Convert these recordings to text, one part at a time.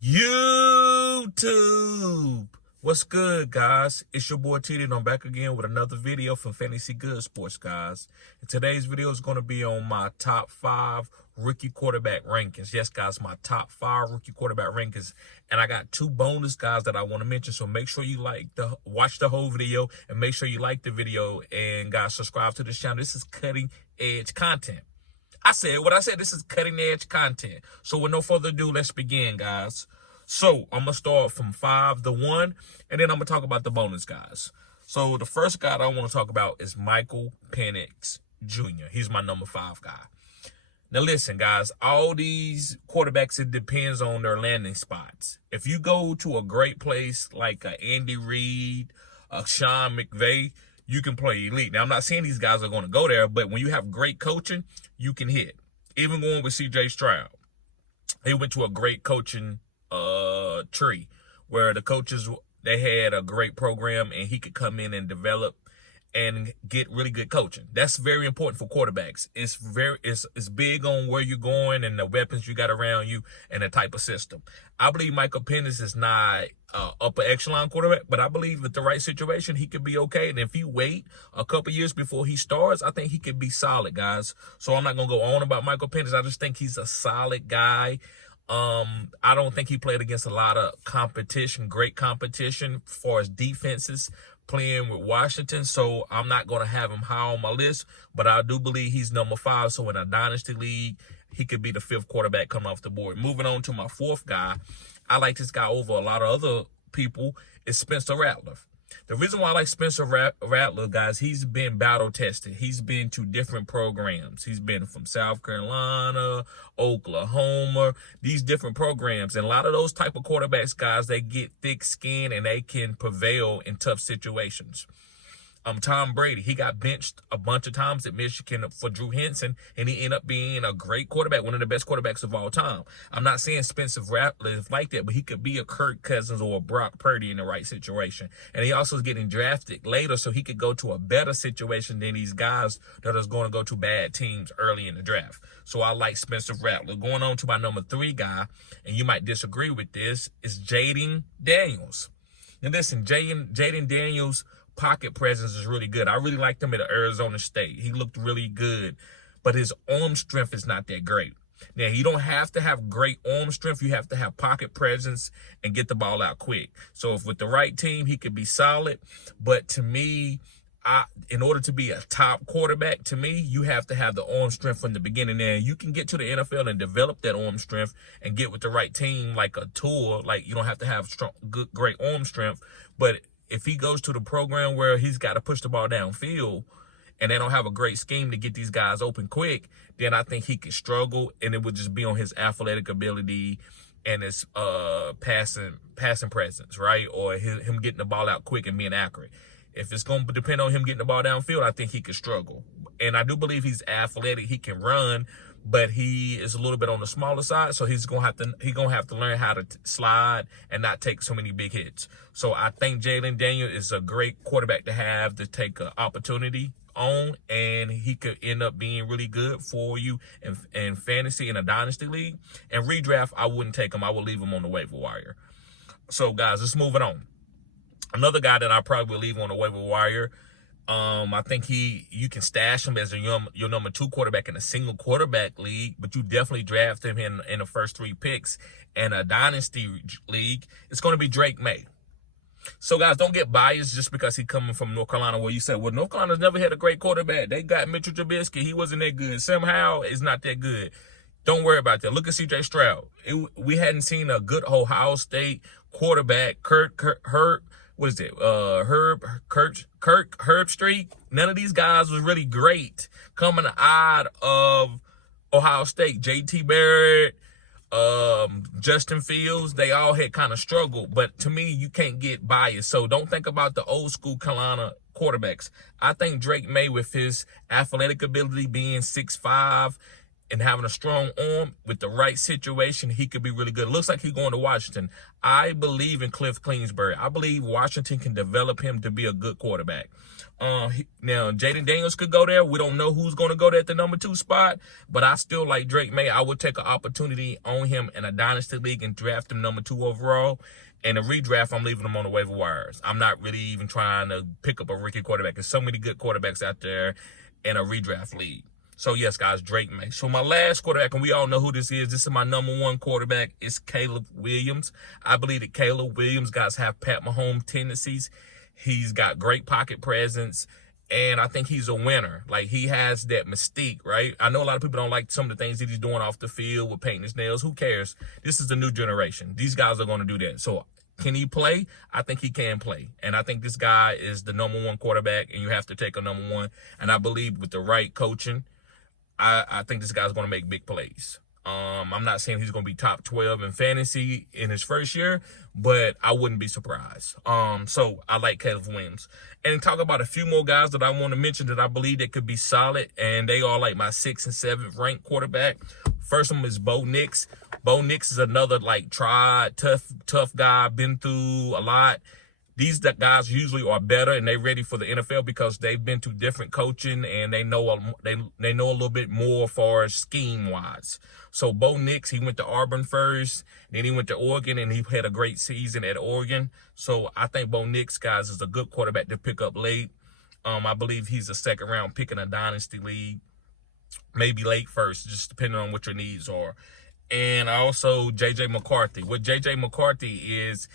YouTube. What's good, guys? It's your boy TD, and I'm back again with another video from Fantasy Good Sports, guys. And today's video is going to be on my top 5 rookie quarterback rankings. Yes, guys, my top 5 rookie quarterback rankings. And I got 2 bonus guys that I want to mention. So make sure you watch the whole video, and make sure you like the video. And guys, subscribe to this channel. This is cutting edge content. I said what I said. This is cutting edge content. So with no further ado, let's begin, guys. So I'm going to start from 5 to 1, and then I'm going to talk about the bonus guys. So the first guy I want to talk about is Michael Penix Jr. He's my number 5 guy. Now listen, guys, all these quarterbacks, it depends on their landing spots. If you go to a great place like Andy Reid, Sean McVay, you can play elite. Now, I'm not saying these guys are going to go there, but when you have great coaching, you can hit. Even going with C.J. Stroud, he went to a great coaching tree where the coaches, they had a great program, and he could come in and develop and get really good coaching. That's very important for quarterbacks. It's big on where you're going and the weapons you got around you and the type of system. I believe Michael Penix is not upper echelon quarterback, but I believe with the right situation, he could be okay. And if you wait a couple years before he starts, I think he could be solid, guys. So I'm not going to go on about Michael Penix. I just think he's a solid guy. I don't think he played against a lot of competition, great competition as far as defenses playing with Washington. So I'm not going to have him high on my list, but I do believe he's number 5. So in a dynasty league, he could be the 5th quarterback coming off the board. Moving on to my 4th guy, I like this guy over a lot of other people, is Spencer Rattler. The reason why I like Spencer Rattler, guys, he's been battle tested. He's been to different programs. He's been from South Carolina, Oklahoma, these different programs. And a lot of those type of quarterbacks, guys, they get thick skin and they can prevail in tough situations. Tom Brady, he got benched a bunch of times at Michigan for Drew Henson, and he ended up being a great quarterback, one of the best quarterbacks of all time. I'm not saying Spencer Rattler is like that, but he could be a Kirk Cousins or a Brock Purdy in the right situation. And he also is getting drafted later, so he could go to a better situation than these guys that is going to go to bad teams early in the draft. So I like Spencer Rattler. Going on to my number 3 guy, and you might disagree with this, is Jaylen Daniels. Now listen, Jaylen Daniels' pocket presence is really good. I really liked him at Arizona State. He looked really good, but his arm strength is not that great. Now, you don't have to have great arm strength. You have to have pocket presence and get the ball out quick. So if with the right team, he could be solid. But to me, in order to be a top quarterback, to me, you have to have the arm strength from the beginning. And you can get to the NFL and develop that arm strength and get with the right team like a tour. Like, you don't have to have great arm strength, but if he goes to the program where he's got to push the ball downfield and they don't have a great scheme to get these guys open quick, then I think he could struggle, and it would just be on his athletic ability and his passing presence, right? Or him getting the ball out quick and being accurate. If it's going to depend on him getting the ball downfield, I think he could struggle. And I do believe he's athletic. He can run, but he is a little bit on the smaller side, so he's gonna have to learn how to slide and not take so many big hits. So I think Jaylen Daniels is a great quarterback to have to take an opportunity on, and he could end up being really good for you in fantasy in a dynasty league. And redraft, I wouldn't take him. I would leave him on the waiver wire. So guys, let's move it on. Another guy that I probably would leave on the waiver wire, I think you can stash him as your number 2 quarterback in a single quarterback league, but you definitely draft him in the first 3 picks in a dynasty league. It's going to be Drake May. So guys, don't get biased just because he's coming from North Carolina, where you say, well, North Carolina's never had a great quarterback. They got Mitchell Trubisky. He wasn't that good. Somehow it's not that good. Don't worry about that. Look at C.J. Stroud. We hadn't seen a good Ohio State quarterback, Herbstreit. None of these guys was really great coming out of Ohio State. J.T. Barrett, Justin Fields, they all had kind of struggled. But to me, you can't get biased. So don't think about the old school Carolina quarterbacks. I think Drake May, with his athletic ability, being 6'5", and having a strong arm with the right situation, he could be really good. Looks like he's going to Washington. I believe in Cliff Kingsbury. I believe Washington can develop him to be a good quarterback. Now, Jaylen Daniels could go there. We don't know who's going to go there at the number 2 spot, but I still like Drake May. I would take an opportunity on him in a dynasty league and draft him number 2 overall. In a redraft, I'm leaving him on the waiver wires. I'm not really even trying to pick up a rookie quarterback. There's so many good quarterbacks out there in a redraft league. So, yes, guys, Drake May. So, my last quarterback, and we all know who this is. This is my number 1 quarterback. It's Caleb Williams. I believe that Caleb Williams, guys, have Pat Mahomes tendencies. He's got great pocket presence, and I think he's a winner. Like, he has that mystique, right? I know a lot of people don't like some of the things that he's doing off the field with painting his nails. Who cares? This is the new generation. These guys are going to do that. So, can he play? I think he can play. And I think this guy is the number 1 quarterback, and you have to take a number 1. And I believe with the right coaching, I think this guy's going to make big plays. I'm not saying he's going to be top 12 in fantasy in his first year, but I wouldn't be surprised. So I like Caleb Williams. And talk about a few more guys that I want to mention that I believe that could be solid, and they are like my 6th and 7th ranked quarterback. First one is Bo Nix. Bo Nix is another like tried, tough guy, been through a lot. These guys usually are better and they're ready for the NFL because they've been to different coaching and they know a little bit more as far as scheme wise. So Bo Nix, he went to Auburn first, then he went to Oregon, and he had a great season at Oregon. So I think Bo Nix, guys, is a good quarterback to pick up late. I believe he's a 2nd round pick in a dynasty league, maybe late first, just depending on what your needs are. And also J.J. McCarthy. What J.J. McCarthy is,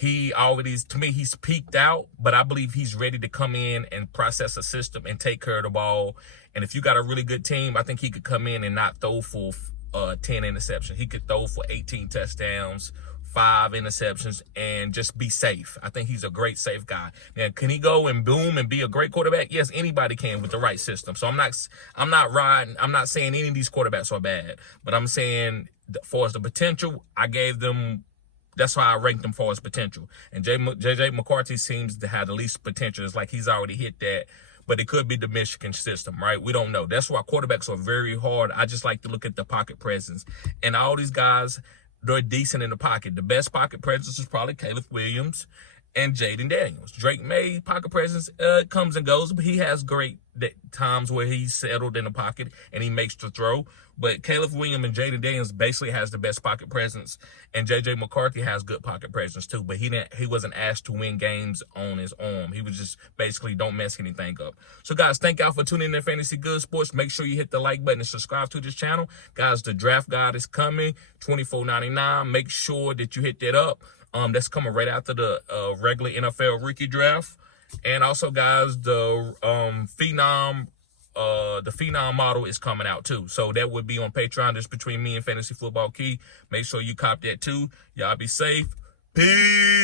to me, he's peaked out, but I believe he's ready to come in and process a system and take care of the ball. And if you got a really good team, I think he could come in and not throw for 10 interceptions. He could throw for 18 touchdowns, 5 interceptions, and just be safe. I think he's a great safe guy. Now, can he go and boom and be a great quarterback? Yes, anybody can with the right system. So I'm not saying any of these quarterbacks are bad, but I'm saying for the potential, I gave them. That's why I ranked him for his potential. And J.J. McCarthy seems to have the least potential. It's like he's already hit that. But it could be the Michigan system, right? We don't know. That's why quarterbacks are very hard. I just like to look at the pocket presence. And all these guys, they're decent in the pocket. The best pocket presence is probably Caleb Williams and Jaylen Daniels. Drake May, pocket presence comes and goes, but he has great times where he's settled in the pocket and he makes the throw. But Caleb Williams and Jaylen Daniels basically has the best pocket presence, and J.J. McCarthy has good pocket presence too. But he wasn't asked to win games on his arm. He was just basically don't mess anything up. So guys, thank y'all for tuning in to Fantasy Good Sports. Make sure you hit the like button and subscribe to this channel. Guys, the draft guide is coming, $24.99. Make sure that you hit that up. That's coming right after the regular NFL rookie draft. And also, guys, the Phenom model is coming out too. So that would be on Patreon. Just between me and Fantasy Football Key. Make sure you cop that too. Y'all be safe. Peace.